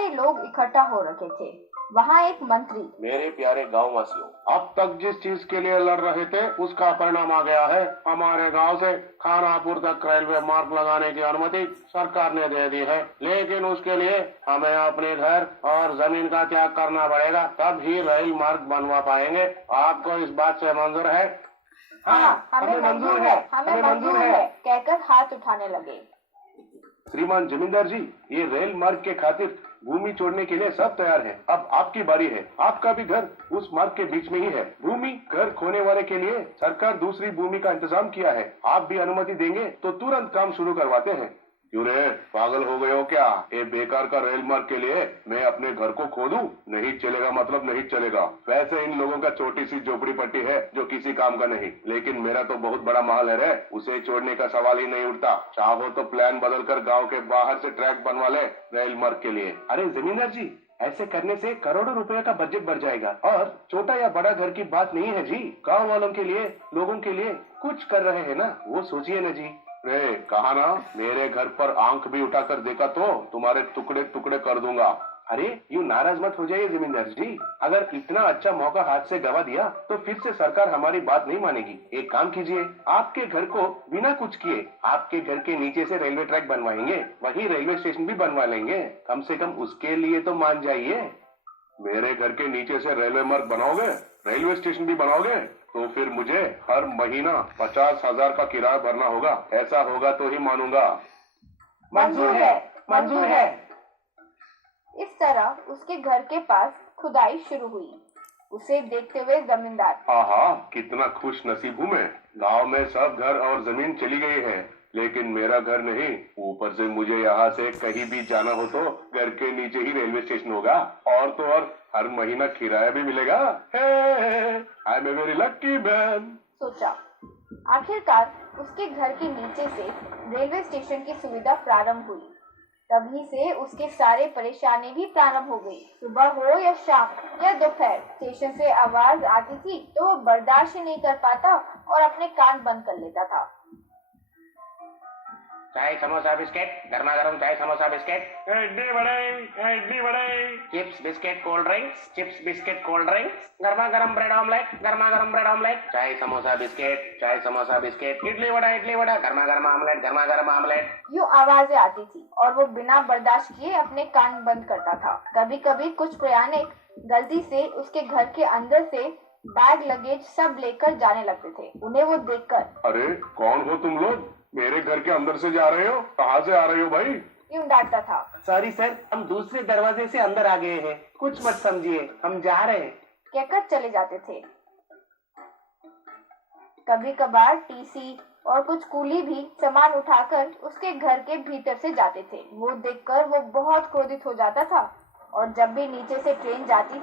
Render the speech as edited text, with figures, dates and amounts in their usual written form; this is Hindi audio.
सारे लोग इकट्ठा हो रखे थे। वहाँ एक मंत्री, मेरे प्यारे गाँव वासियों, अब तक जिस चीज के लिए लड़ रहे थे उसका परिणाम आ गया है। हमारे गांव से खानापुर तक रेलवे मार्ग लगाने की अनुमति सरकार ने दे दी है, लेकिन उसके लिए हमें अपने घर और जमीन का त्याग करना पड़ेगा, तब ही रेल मार्ग बनवा पाएंगे। आपको इस बात से मंजूर है? हाँ, हमें मंजूर है, हमें मंजूर है कहकर हाथ उठाने लगे। श्रीमान जमींदार जी, ये रेल मार्ग के खातिर भूमि छोड़ने के लिए सब तैयार है। अब आपकी बारी है। आपका भी घर उस मार्ग के बीच में ही है। भूमि घर खोने वाले के लिए सरकार दूसरी भूमि का इंतजाम किया है। आप भी अनुमति देंगे तो तुरंत काम शुरू करवाते हैं। क्यों रे, पागल हो गए हो क्या? ये बेकार का रेल मार्ग के लिए मैं अपने घर को खो दूं? नहीं चलेगा, मतलब नहीं चलेगा। वैसे इन लोगों का छोटी सी झोपड़ी पट्टी है जो किसी काम का नहीं, लेकिन मेरा तो बहुत बड़ा महल है रे, उसे छोड़ने का सवाल ही नहीं उठता। चाहो तो प्लान बदल कर गाँव के बाहर से ट्रैक बनवा ले रेल मार्ग के लिए। अरे जमींदार जी, ऐसे करने से करोड़ों रुपए का बजट बढ़ जाएगा और छोटा या बड़ा घर की बात नहीं है जी। गाँव वालों के लिए, लोगों के लिए कुछ कर रहे हैं ना, वो सोचिए ना जी। रे, कहा ना मेरे घर पर आंख भी उठाकर देखा तो तुम्हारे टुकड़े टुकड़े कर दूंगा। अरे यूँ नाराज मत हो जाइए जमींदार जी, अगर इतना अच्छा मौका हाथ से गवा दिया तो फिर से सरकार हमारी बात नहीं मानेगी। एक काम कीजिए, आपके घर को बिना कुछ किए आपके घर के नीचे से रेलवे ट्रैक बनवाएंगे, वहीं रेलवे स्टेशन भी बनवा लेंगे। कम से कम उसके लिए तो मान जाइए। मेरे घर के नीचे से रेलवे मार्ग बनाओगे, रेलवे स्टेशन भी बनाओगे, तो फिर मुझे हर महीना 50,000 का किराया भरना होगा। ऐसा होगा तो ही मानूंगा। मंजूर है, मंजूर है। इस तरह उसके घर के पास खुदाई शुरू हुई। उसे देखते हुए जमींदार, आहा, कितना खुश नसीब हूँ मैं। गांव में सब घर और जमीन चली गई है, लेकिन मेरा घर नहीं। ऊपर से मुझे यहाँ से कहीं भी जाना हो तो घर के नीचे ही रेलवे स्टेशन होगा, और तो और हर महीना किराया भी मिलेगा। I am a very lucky man, सोचा। आखिरकार उसके घर के नीचे से रेलवे स्टेशन की सुविधा प्रारंभ हुई। तभी से उसके सारे परेशानी भी प्रारंभ हो गई। सुबह हो या शाम या दोपहर, स्टेशन से आवाज आती थी तो वो बर्दाश्त नहीं कर पाता और अपने कान बंद कर लेता था। चाय समोसा बिस्किट, गर्मा गर्म चाय समोसा बिस्किट, इडली वड़े, chips biscuit cold drinks, chips biscuit cold drinks, गर्मा गर्म ब्रेड ऑमलेट, गर्मा गर्म ब्रेड ऑमलेट, चाय समोसा बिस्किट, इडली वड़ा, गर्मा गर्म ऑमलेट, गर्मा गर्म ऑमलेट। यूँ आवाजें आती थी और वो बिना बर्दाश्त किए अपने कान बंद करता था। कभी कभी कुछ प्रयाणिक गलती से उसके घर के अंदर से बैग लगेज सब लेकर जाने लगते थे। उन्हें वो देखकर, अरे कौन हो तुम लोग? मेरे घर के अंदर से जा रहे हो? कहाँ से आ रहे हो भाई? यूँ डांटता था। सॉरी सर, हम दूसरे दरवाजे से अंदर आ गए हैं, कुछ मत समझिए, हम जा रहे हैं, कहकर चले जाते थे। कभी कभार टीसी और कुछ कूली भी सामान उठाकर उसके घर के भीतर से जाते थे। वो देखकर वो बहुत क्रोधित हो जाता था और जब भी नीचे से ट्रेन जाती